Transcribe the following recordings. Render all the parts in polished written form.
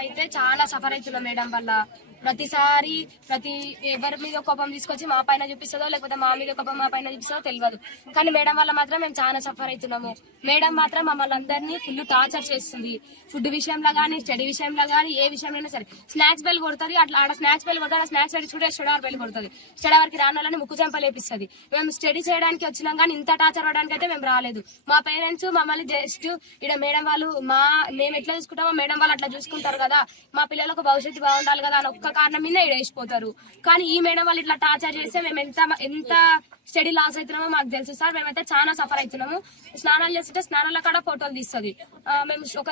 మేమైతే చాలా సఫర్ అవుతున్నాం మేడం వల్ల. ప్రతిసారి ఎవరి మీద కోపం తీసుకొచ్చి మా పైన చూపిస్తుందో లేకపోతే మా మీద కోపం మా పైన చూపిస్తుందో తెలియదు. కానీ మేడం వల్ల మాత్రం మేము చాలా సఫర్ అవుతున్నాము. మేడం మాత్రం మమ్మల్ని అందరినీ ఫుల్ టార్చర్ చేస్తుంది. ఫుడ్ విషయంలో కానీ, స్టడీ విషయంలో కానీ, ఏ విషయంలో సరే. స్నాక్స్ బెల్ కొడుతుంది, అట్లా ఆడ స్నాక్స్ బెల్ కొడుతుంది, స్నాక్స్ బెల్ స్టడీ బెల్ కొడుతుంది. స్టడీ వరకు రాని వాళ్ళని ముక్కు చెంప లేపిస్తుంది. మేము స్టడీ చేయడానికి వచ్చినాం కానీ ఇంత టార్చర్ అవ్వడానికి అయితే మేము రాలేదు. మా పేరెంట్స్ మమ్మల్ని జస్ట్ ఇక్కడ మేడం వాళ్ళు మేము ఎట్లా చూసుకుంటామో మేడం వాళ్ళు అట్లా చూసుకుంటారు కదా, మా పిల్లలకు భవిష్యత్తు బాగుండాలి కదా అని ఒక్క కారణం మీద వేసిపోతారు. కానీ ఈ మేడం వాళ్ళు ఇట్లా టార్చర్ చేస్తే మేము ఎంత స్టడీ లాస్ అవుతున్నామో మాకు తెలుసు సార్. మేమైతే చాలా సఫర్ అవుతున్నాము. స్నానాలు చేస్తుంటే స్నానాల కాడ ఫోటోలు తీస్తుంది. మేము ఒక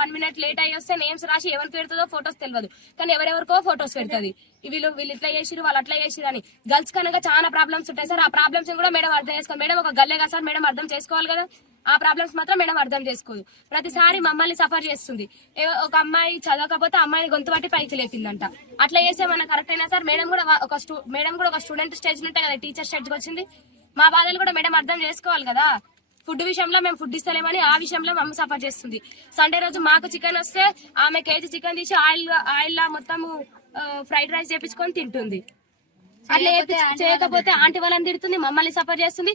1 minute లేట్ అయ్యి వస్తే నేమ్స్ రాసి ఎవరికి పెడుతుందో ఫోటోస్ తెలియదు, కానీ ఎవరెవరికో ఫోటోస్ పెడుతుంది. వీళ్ళు ఇట్లా చేసిరు, వాళ్ళు అట్లా చేసిరు అని. గర్ల్స్ కనుక చాలా ప్రాబ్లమ్స్ ఉంటాయి సార్. ఆ ప్రాబ్లమ్స్ కూడా మేడం అర్థం చేసుకోవాలి. మేడం ఒక గల్లే కదా సార్, మేడం అర్థం చేసుకోవాలి కదా. ఆ ప్రాబ్లమ్స్ మాత్రం మేడం అర్థం చేసుకోదు. ప్రతిసారి మమ్మల్ని సఫర్ చేస్తుంది. ఒక అమ్మాయి చదవకపోతే అమ్మాయిని గొంతు పట్టి పైకి లేపిందంట. అట్లా చేస్తే మన కరెక్ట్ అయినా సార్? మేడం కూడా ఒక స్టూడెంట్ స్టేజ్ ఉంటే కదా టీచర్ స్టేజ్కి వచ్చింది. మా బాధలు కూడా మేడం అర్థం చేసుకోవాలి కదా. ఫుడ్ విషయంలో మేము ఫుడ్ ఇస్తలేమని ఆ విషయంలో మమ్మల్ని సఫర్ చేస్తుంది. సండే రోజు మాకు చికెన్ వస్తే ఆమె కేజీ చికెన్ తీసి ఆయిల్ మొత్తం ఫ్రైడ్ రైస్ చేపించుకొని తింటుంది. అట్లా చేయకపోతే ఆంటీ వాళ్ళని తిడుతుంది, మమ్మల్ని సఫర్ చేస్తుంది.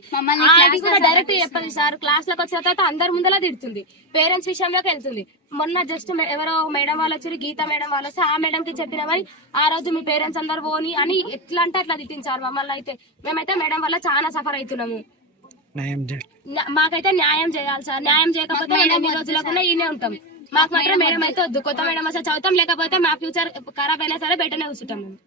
ఆంటీ కూడా డైరెక్ట్ చెప్పదు సార్. క్లాస్ లోకి వచ్చిన తర్వాత అందరి ముందలా తిడుతుంది. పేరెంట్స్ విషయంలోకి వెళ్తుంది. మొన్న జస్ట్ ఎవరో మేడం వాళ్ళు వచ్చి గీత మేడం వాళ్ళు వస్తే ఆ మేడం కి చెప్పినామని ఆ రోజు మీ పేరెంట్స్ అందరు పోని అని ఎట్లా అంటే అట్లా తిట్టింది సార్ మమ్మల్ని. అయితే మేమైతే మేడం వల్ల చాలా సఫర్ అవుతున్నాము. మాకైతే న్యాయం చేయాలి సార్. న్యాయం చేయకపోతే ఎన్ని రోజులకున్నా ఈయనే ఉంటాం. మాకు మాత్రం మేడం అయితే వద్దు. కొత్త మేడం వస్తే చదువుతాం, లేకపోతే మా ఫ్యూచర్ ఖరాబ్ అయినా సరే బయటనే కూర్చుంటాం మేము.